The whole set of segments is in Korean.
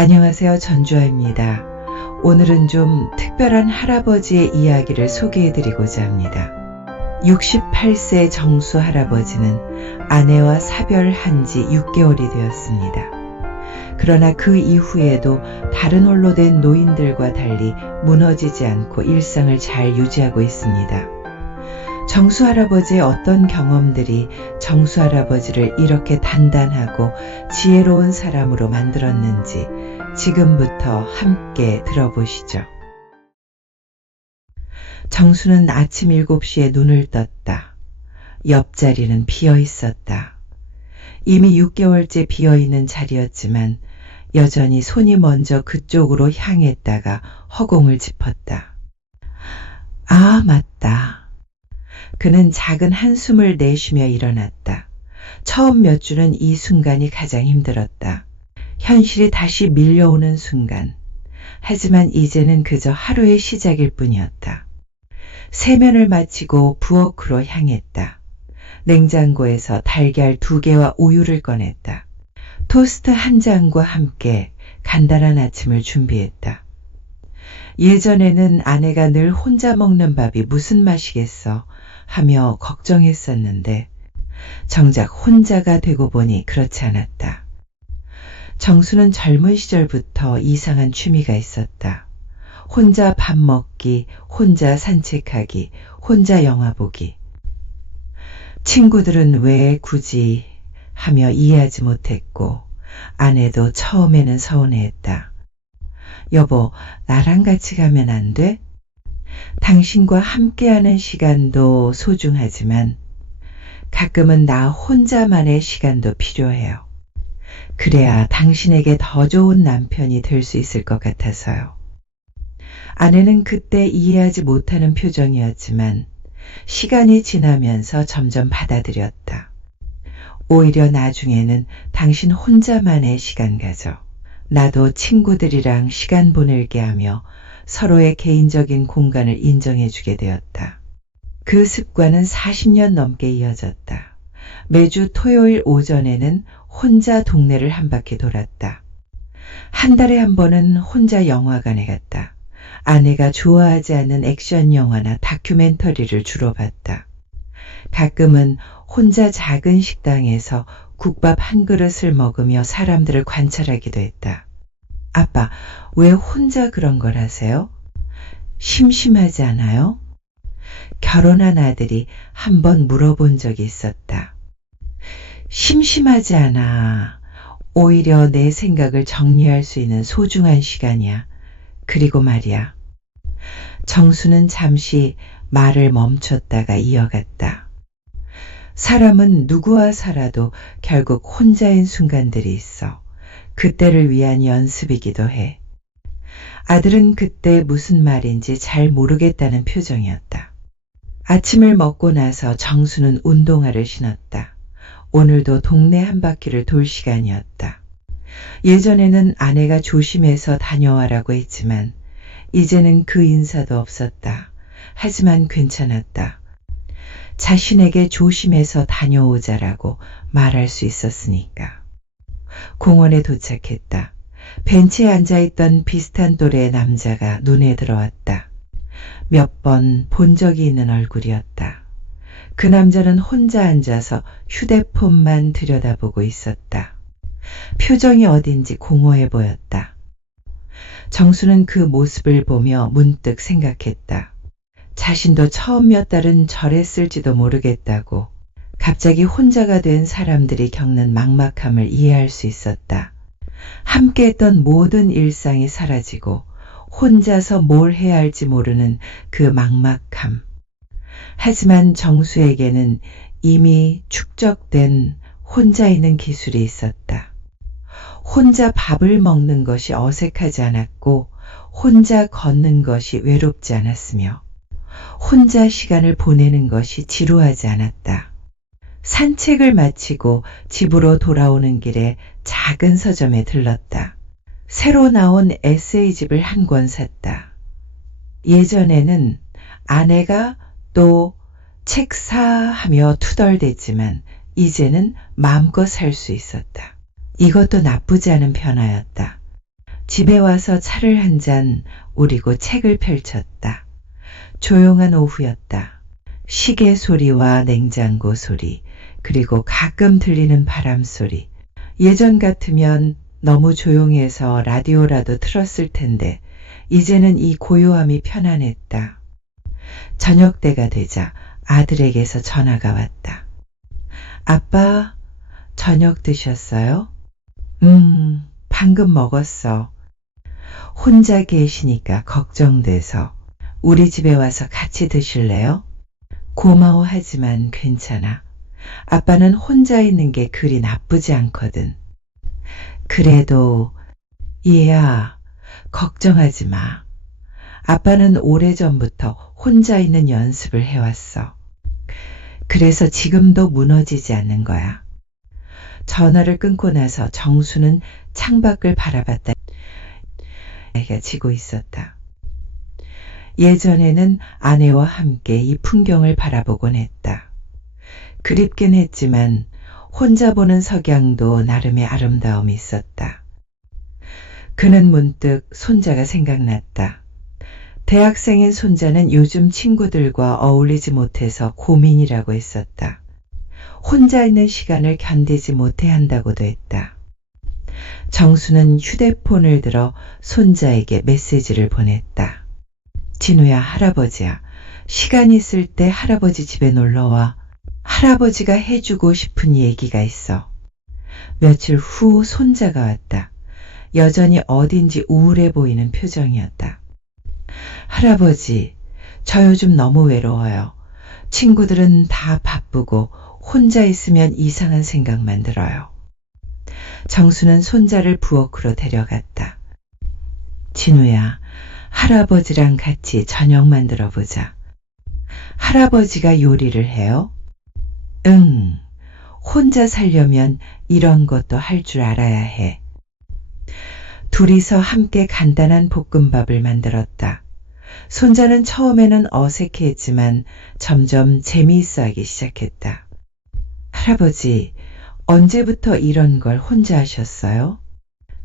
안녕하세요. 전주아입니다. 오늘은 좀 특별한 할아버지의 이야기를 소개해드리고자 합니다. 68세 정수 할아버지는 아내와 사별한 지 6개월이 되었습니다. 그러나 그 이후에도 다른 홀로 된 노인들과 달리 무너지지 않고 일상을 잘 유지하고 있습니다. 정수 할아버지의 어떤 경험들이 정수 할아버지를 이렇게 단단하고 지혜로운 사람으로 만들었는지 지금부터 함께 들어보시죠. 정수는 아침 7시에 눈을 떴다. 옆자리는 비어 있었다. 이미 6개월째 비어 있는 자리였지만 여전히 손이 먼저 그쪽으로 향했다가 허공을 짚었다. 아, 맞다. 그는 작은 한숨을 내쉬며 일어났다. 처음 몇 주는 이 순간이 가장 힘들었다. 현실이 다시 밀려오는 순간. 하지만 이제는 그저 하루의 시작일 뿐이었다. 세면을 마치고 부엌으로 향했다. 냉장고에서 달걀 2개와 우유를 꺼냈다. 토스트 한 장과 함께 간단한 아침을 준비했다. 예전에는 아내가 늘 혼자 먹는 밥이 무슨 맛이겠어 하며 걱정했었는데 정작 혼자가 되고 보니 그렇지 않았다. 정수는 젊은 시절부터 이상한 취미가 있었다. 혼자 밥 먹기, 혼자 산책하기, 혼자 영화 보기. 친구들은 왜 굳이 하며 이해하지 못했고 아내도 처음에는 서운해했다. 여보, 나랑 같이 가면 안 돼? 당신과 함께하는 시간도 소중하지만 가끔은 나 혼자만의 시간도 필요해요. 그래야 당신에게 더 좋은 남편이 될 수 있을 것 같아서요. 아내는 그때 이해하지 못하는 표정이었지만 시간이 지나면서 점점 받아들였다. 오히려 나중에는 당신 혼자만의 시간 가져. 나도 친구들이랑 시간 보내게 하며 서로의 개인적인 공간을 인정해주게 되었다. 그 습관은 40년 넘게 이어졌다. 매주 토요일 오전에는 혼자 동네를 한 바퀴 돌았다. 한 달에 한 번은 혼자 영화관에 갔다. 아내가 좋아하지 않는 액션 영화나 다큐멘터리를 주로 봤다. 가끔은 혼자 작은 식당에서 국밥 한 그릇을 먹으며 사람들을 관찰하기도 했다. 아빠, 왜 혼자 그런 걸 하세요? 심심하지 않아요? 결혼한 아들이 한 번 물어본 적이 있었다. 심심하지 않아. 오히려 내 생각을 정리할 수 있는 소중한 시간이야. 그리고 말이야. 정수는 잠시 말을 멈췄다가 이어갔다. 사람은 누구와 살아도 결국 혼자인 순간들이 있어. 그때를 위한 연습이기도 해. 아들은 그때 무슨 말인지 잘 모르겠다는 표정이었다. 아침을 먹고 나서 정수는 운동화를 신었다. 오늘도 동네 한 바퀴를 돌 시간이었다. 예전에는 아내가 조심해서 다녀와라고 했지만 이제는 그 인사도 없었다. 하지만 괜찮았다. 자신에게 조심해서 다녀오자라고 말할 수 있었으니까. 공원에 도착했다. 벤치에 앉아있던 비슷한 또래의 남자가 눈에 들어왔다. 몇 번 본 적이 있는 얼굴이었다. 그 남자는 혼자 앉아서 휴대폰만 들여다보고 있었다. 표정이 어딘지 공허해 보였다. 정수는 그 모습을 보며 문득 생각했다. 자신도 처음 몇 달은 저랬을지도 모르겠다고. 갑자기 혼자가 된 사람들이 겪는 막막함을 이해할 수 있었다. 함께했던 모든 일상이 사라지고 혼자서 뭘 해야 할지 모르는 그 막막함. 하지만 정수에게는 이미 축적된 혼자 있는 기술이 있었다. 혼자 밥을 먹는 것이 어색하지 않았고 혼자 걷는 것이 외롭지 않았으며 혼자 시간을 보내는 것이 지루하지 않았다. 산책을 마치고 집으로 돌아오는 길에 작은 서점에 들렀다. 새로 나온 에세이집을 한 권 샀다. 예전에는 아내가 또 책 사 하며 투덜댔지만 이제는 마음껏 살 수 있었다. 이것도 나쁘지 않은 변화였다. 집에 와서 차를 한 잔 우리고 책을 펼쳤다. 조용한 오후였다. 시계 소리와 냉장고 소리, 그리고 가끔 들리는 바람 소리. 예전 같으면 너무 조용해서 라디오라도 틀었을 텐데 이제는 이 고요함이 편안했다. 저녁 때가 되자 아들에게서 전화가 왔다. 아빠, 저녁 드셨어요? 방금 먹었어. 혼자 계시니까 걱정돼서 우리 집에 와서 같이 드실래요? 고마워하지만 괜찮아. 아빠는 혼자 있는 게 그리 나쁘지 않거든. 그래도 얘야, 걱정하지 마. 아빠는 오래전부터 혼자 있는 연습을 해왔어. 그래서 지금도 무너지지 않는 거야. 전화를 끊고 나서 정수는 창밖을 바라봤다. 해가 지고 있었다. 예전에는 아내와 함께 이 풍경을 바라보곤 했다. 그립긴 했지만 혼자 보는 석양도 나름의 아름다움이 있었다. 그는 문득 손자가 생각났다. 대학생인 손자는 요즘 친구들과 어울리지 못해서 고민이라고 했었다. 혼자 있는 시간을 견디지 못해 한다고도 했다. 정수는 휴대폰을 들어 손자에게 메시지를 보냈다. 진우야, 할아버지야. 시간 있을 때 할아버지 집에 놀러와. 할아버지가 해주고 싶은 얘기가 있어. 며칠 후 손자가 왔다. 여전히 어딘지 우울해 보이는 표정이었다. 할아버지, 저 요즘 너무 외로워요. 친구들은 다 바쁘고 혼자 있으면 이상한 생각만 들어요. 정수는 손자를 부엌으로 데려갔다. 진우야, 할아버지랑 같이 저녁 만들어 보자. 할아버지가 요리를 해요? 응, 혼자 살려면 이런 것도 할 줄 알아야 해. 둘이서 함께 간단한 볶음밥을 만들었다. 손자는 처음에는 어색해했지만 점점 재미있어 하기 시작했다. 할아버지, 언제부터 이런 걸 혼자 하셨어요?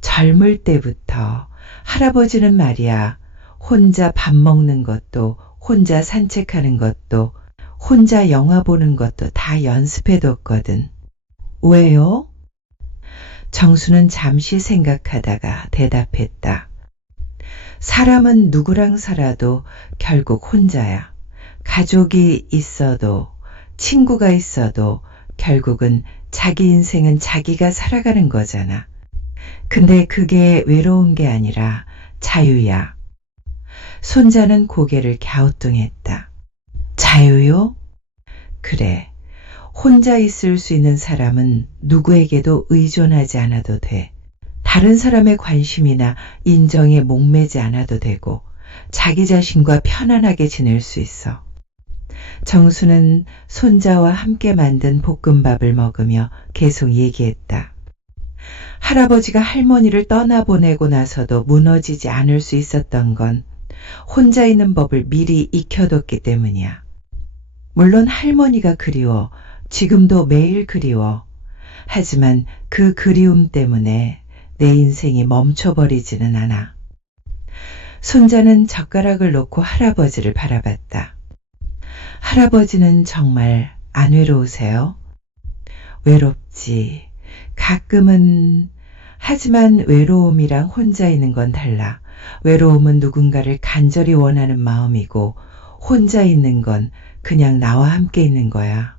젊을 때부터. 할아버지는 말이야, 혼자 밥 먹는 것도, 혼자 산책하는 것도, 혼자 영화 보는 것도 다 연습해뒀거든. 왜요? 정수는 잠시 생각하다가 대답했다. 사람은 누구랑 살아도 결국 혼자야. 가족이 있어도, 친구가 있어도 결국은 자기 인생은 자기가 살아가는 거잖아. 근데 그게 외로운 게 아니라 자유야. 손자는 고개를 갸우뚱했다. 자유요? 그래. 혼자 있을 수 있는 사람은 누구에게도 의존하지 않아도 돼. 다른 사람의 관심이나 인정에 목매지 않아도 되고 자기 자신과 편안하게 지낼 수 있어. 정수는 손자와 함께 만든 볶음밥을 먹으며 계속 얘기했다. 할아버지가 할머니를 떠나보내고 나서도 무너지지 않을 수 있었던 건 혼자 있는 법을 미리 익혀뒀기 때문이야. 물론 할머니가 그리워. 지금도 매일 그리워. 하지만 그 그리움 때문에 내 인생이 멈춰버리지는 않아. 손자는 젓가락을 놓고 할아버지를 바라봤다. 할아버지는 정말 안 외로우세요? 외롭지. 가끔은. 하지만 외로움이랑 혼자 있는 건 달라. 외로움은 누군가를 간절히 원하는 마음이고 혼자 있는 건 그냥 나와 함께 있는 거야.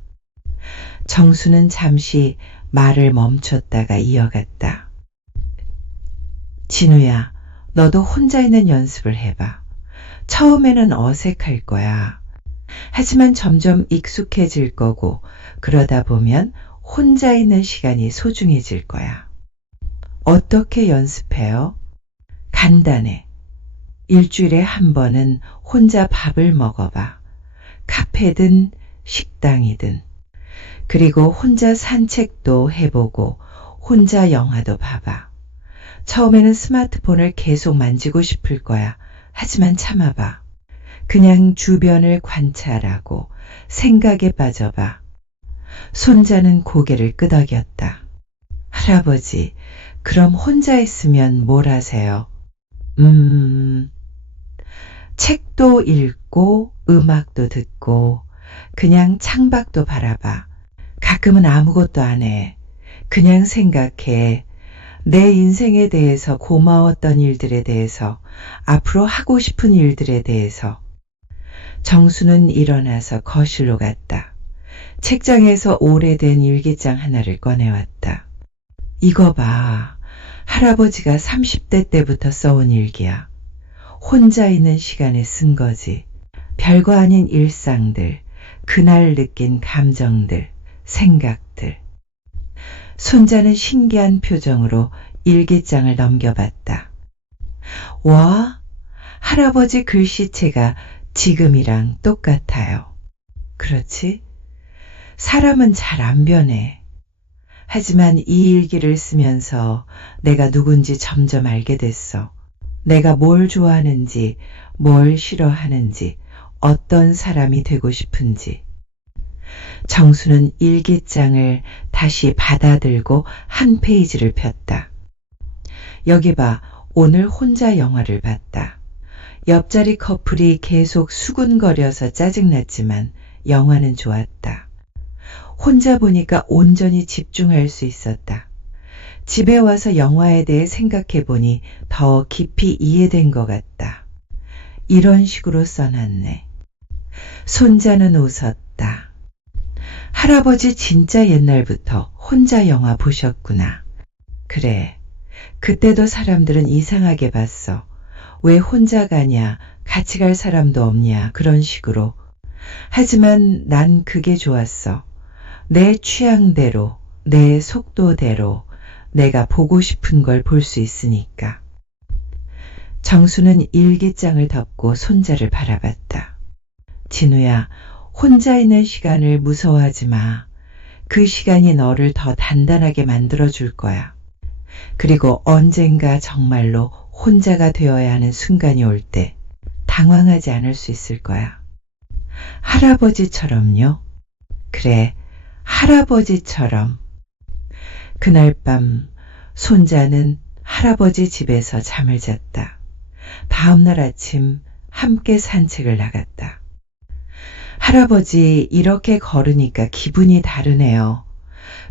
정수는 잠시 말을 멈췄다가 이어갔다. 진우야, 너도 혼자 있는 연습을 해봐. 처음에는 어색할 거야. 하지만 점점 익숙해질 거고 그러다 보면 혼자 있는 시간이 소중해질 거야. 어떻게 연습해요? 간단해. 일주일에 한 번은 혼자 밥을 먹어봐. 카페든 식당이든. 그리고 혼자 산책도 해보고 혼자 영화도 봐봐. 처음에는 스마트폰을 계속 만지고 싶을 거야. 하지만 참아봐. 그냥 주변을 관찰하고 생각에 빠져봐. 손자는 고개를 끄덕였다. 할아버지, 그럼 혼자 있으면 뭘 하세요? 책도 읽고 음악도 듣고 그냥 창밖도 바라봐. 가끔은 아무것도 안 해. 그냥 생각해. 내 인생에 대해서 고마웠던 일들에 대해서, 앞으로 하고 싶은 일들에 대해서. 정수는 일어나서 거실로 갔다. 책장에서 오래된 일기장 하나를 꺼내왔다. 이거 봐. 할아버지가 30대 때부터 써온 일기야. 혼자 있는 시간에 쓴 거지. 별거 아닌 일상들, 그날 느낀 감정들, 생각들. 손자는 신기한 표정으로 일기장을 넘겨봤다. 와, 할아버지 글씨체가 지금이랑 똑같아요. 그렇지? 사람은 잘 안 변해. 하지만 이 일기를 쓰면서 내가 누군지 점점 알게 됐어. 내가 뭘 좋아하는지, 뭘 싫어하는지, 어떤 사람이 되고 싶은지. 정수는 일기장을 다시 받아들고 한 페이지를 폈다. 여기 봐, 오늘 혼자 영화를 봤다. 옆자리 커플이 계속 수군거려서 짜증났지만 영화는 좋았다. 혼자 보니까 온전히 집중할 수 있었다. 집에 와서 영화에 대해 생각해 보니 더 깊이 이해된 것 같다. 이런 식으로 써놨네. 손자는 웃었다. 할아버지 진짜 옛날부터 혼자 영화 보셨구나. 그래. 그때도 사람들은 이상하게 봤어. 왜 혼자 가냐, 같이 갈 사람도 없냐, 그런 식으로. 하지만 난 그게 좋았어. 내 취향대로, 내 속도대로 내가 보고 싶은 걸 볼 수 있으니까. 정수는 일기장을 덮고 손자를 바라봤다. 진우야, 혼자 있는 시간을 무서워하지 마. 그 시간이 너를 더 단단하게 만들어줄 거야. 그리고 언젠가 정말로 혼자가 되어야 하는 순간이 올 때 당황하지 않을 수 있을 거야. 할아버지처럼요? 그래, 할아버지처럼. 그날 밤 손자는 할아버지 집에서 잠을 잤다. 다음날 아침 함께 산책을 나갔다. 할아버지 이렇게 걸으니까 기분이 다르네요.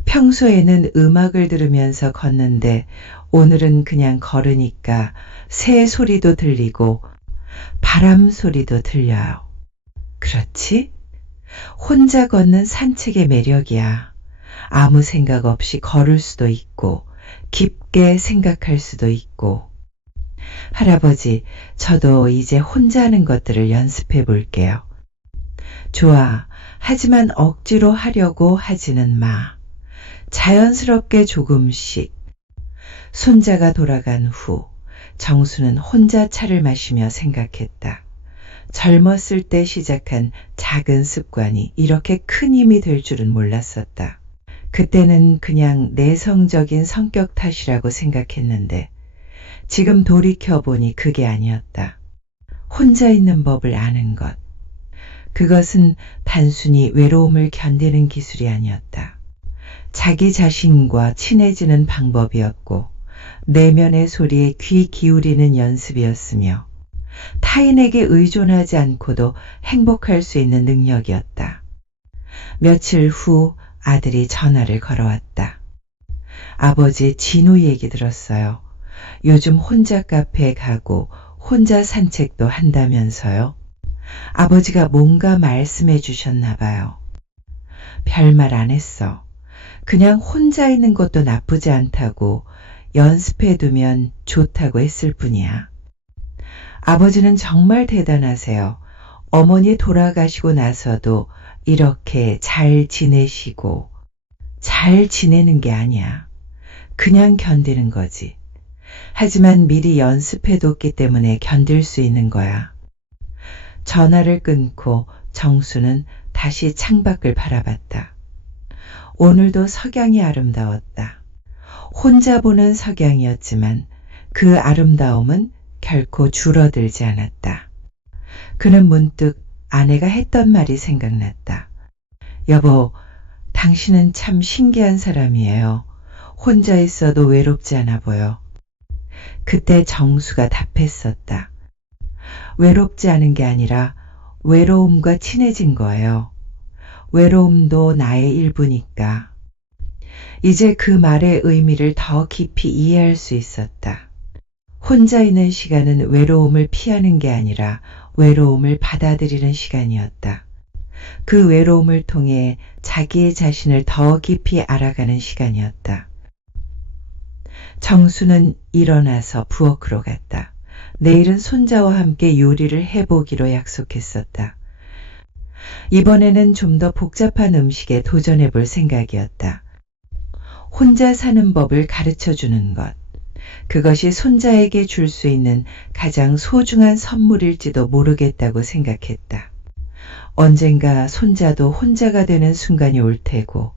평소에는 음악을 들으면서 걷는데 오늘은 그냥 걸으니까 새 소리도 들리고 바람 소리도 들려요. 그렇지? 혼자 걷는 산책의 매력이야. 아무 생각 없이 걸을 수도 있고 깊게 생각할 수도 있고. 할아버지, 저도 이제 혼자 하는 것들을 연습해 볼게요. 좋아. 하지만 억지로 하려고 하지는 마. 자연스럽게 조금씩. 손자가 돌아간 후 정수는 혼자 차를 마시며 생각했다. 젊었을 때 시작한 작은 습관이 이렇게 큰 힘이 될 줄은 몰랐었다. 그때는 그냥 내성적인 성격 탓이라고 생각했는데 지금 돌이켜보니 그게 아니었다. 혼자 있는 법을 아는 것. 그것은 단순히 외로움을 견디는 기술이 아니었다. 자기 자신과 친해지는 방법이었고 내면의 소리에 귀 기울이는 연습이었으며 타인에게 의존하지 않고도 행복할 수 있는 능력이었다. 며칠 후 아들이 전화를 걸어왔다. 아버지, 진우 얘기 들었어요. 요즘 혼자 카페에 가고 혼자 산책도 한다면서요. 아버지가 뭔가 말씀해 주셨나 봐요. 별말 안 했어. 그냥 혼자 있는 것도 나쁘지 않다고 연습해 두면 좋다고 했을 뿐이야. 아버지는 정말 대단하세요. 어머니 돌아가시고 나서도 이렇게 잘 지내시고 잘 지내는 게 아니야. 그냥 견디는 거지. 하지만 미리 연습해뒀기 때문에 견딜 수 있는 거야. 전화를 끊고 정수는 다시 창밖을 바라봤다. 오늘도 석양이 아름다웠다. 혼자 보는 석양이었지만 그 아름다움은 결코 줄어들지 않았다. 그는 문득 아내가 했던 말이 생각났다. 여보, 당신은 참 신기한 사람이에요. 혼자 있어도 외롭지 않아 보여. 그때 정수가 답했었다. 외롭지 않은 게 아니라 외로움과 친해진 거예요. 외로움도 나의 일부니까. 이제 그 말의 의미를 더 깊이 이해할 수 있었다. 혼자 있는 시간은 외로움을 피하는 게 아니라 외로움을 받아들이는 시간이었다. 그 외로움을 통해 자기의 자신을 더 깊이 알아가는 시간이었다. 정수는 일어나서 부엌으로 갔다. 내일은 손자와 함께 요리를 해보기로 약속했었다. 이번에는 좀 더 복잡한 음식에 도전해 볼 생각이었다. 혼자 사는 법을 가르쳐 주는 것. 그것이 손자에게 줄 수 있는 가장 소중한 선물일지도 모르겠다고 생각했다. 언젠가 손자도 혼자가 되는 순간이 올 테고,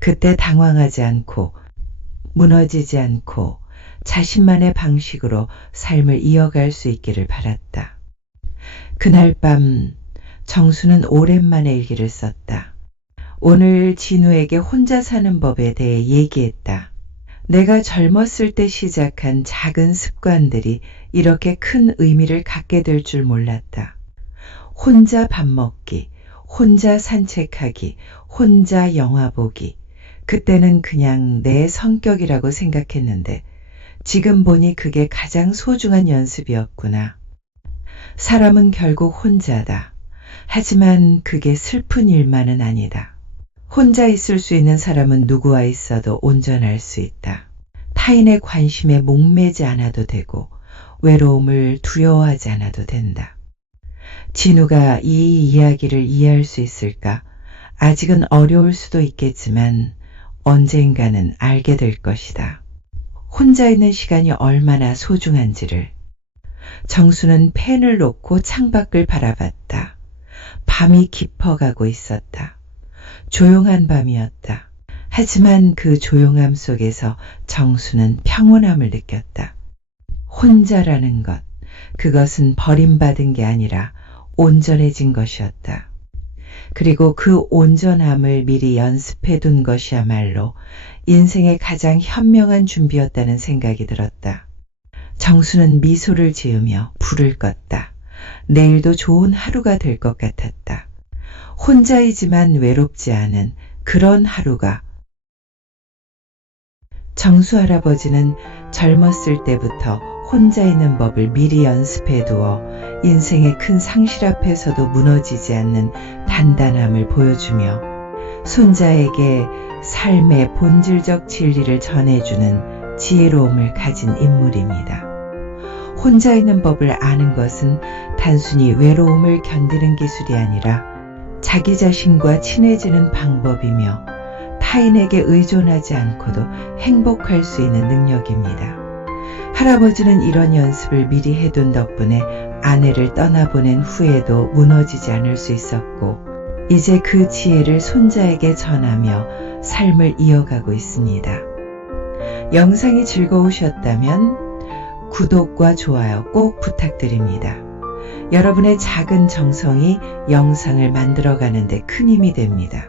그때 당황하지 않고, 무너지지 않고, 자신만의 방식으로 삶을 이어갈 수 있기를 바랐다. 그날 밤 정수는 오랜만에 일기를 썼다. 오늘 진우에게 혼자 사는 법에 대해 얘기했다. 내가 젊었을 때 시작한 작은 습관들이 이렇게 큰 의미를 갖게 될 줄 몰랐다. 혼자 밥 먹기, 혼자 산책하기, 혼자 영화 보기. 그때는 그냥 내 성격이라고 생각했는데 지금 보니 그게 가장 소중한 연습이었구나. 사람은 결국 혼자다. 하지만 그게 슬픈 일만은 아니다. 혼자 있을 수 있는 사람은 누구와 있어도 온전할 수 있다. 타인의 관심에 목매지 않아도 되고 외로움을 두려워하지 않아도 된다. 진우가 이 이야기를 이해할 수 있을까? 아직은 어려울 수도 있겠지만 언젠가는 알게 될 것이다. 혼자 있는 시간이 얼마나 소중한지를. 정수는 펜을 놓고 창밖을 바라봤다. 밤이 깊어가고 있었다. 조용한 밤이었다. 하지만 그 조용함 속에서 정수는 평온함을 느꼈다. 혼자라는 것, 그것은 버림받은 게 아니라 온전해진 것이었다. 그리고 그 온전함을 미리 연습해 둔 것이야말로 인생의 가장 현명한 준비였다는 생각이 들었다. 정수는 미소를 지으며 불을 껐다. 내일도 좋은 하루가 될 것 같았다. 혼자이지만 외롭지 않은 그런 하루가. 정수 할아버지는 젊었을 때부터 혼자 있는 법을 미리 연습해 두어 인생의 큰 상실 앞에서도 무너지지 않는 단단함을 보여주며 손자에게 삶의 본질적 진리를 전해주는 지혜로움을 가진 인물입니다. 혼자 있는 법을 아는 것은 단순히 외로움을 견디는 기술이 아니라 자기 자신과 친해지는 방법이며 타인에게 의존하지 않고도 행복할 수 있는 능력입니다. 할아버지는 이런 연습을 미리 해둔 덕분에 아내를 떠나보낸 후에도 무너지지 않을 수 있었고 이제 그 지혜를 손자에게 전하며 삶을 이어가고 있습니다. 영상이 즐거우셨다면 구독과 좋아요 꼭 부탁드립니다. 여러분의 작은 정성이 영상을 만들어가는 데 큰 힘이 됩니다.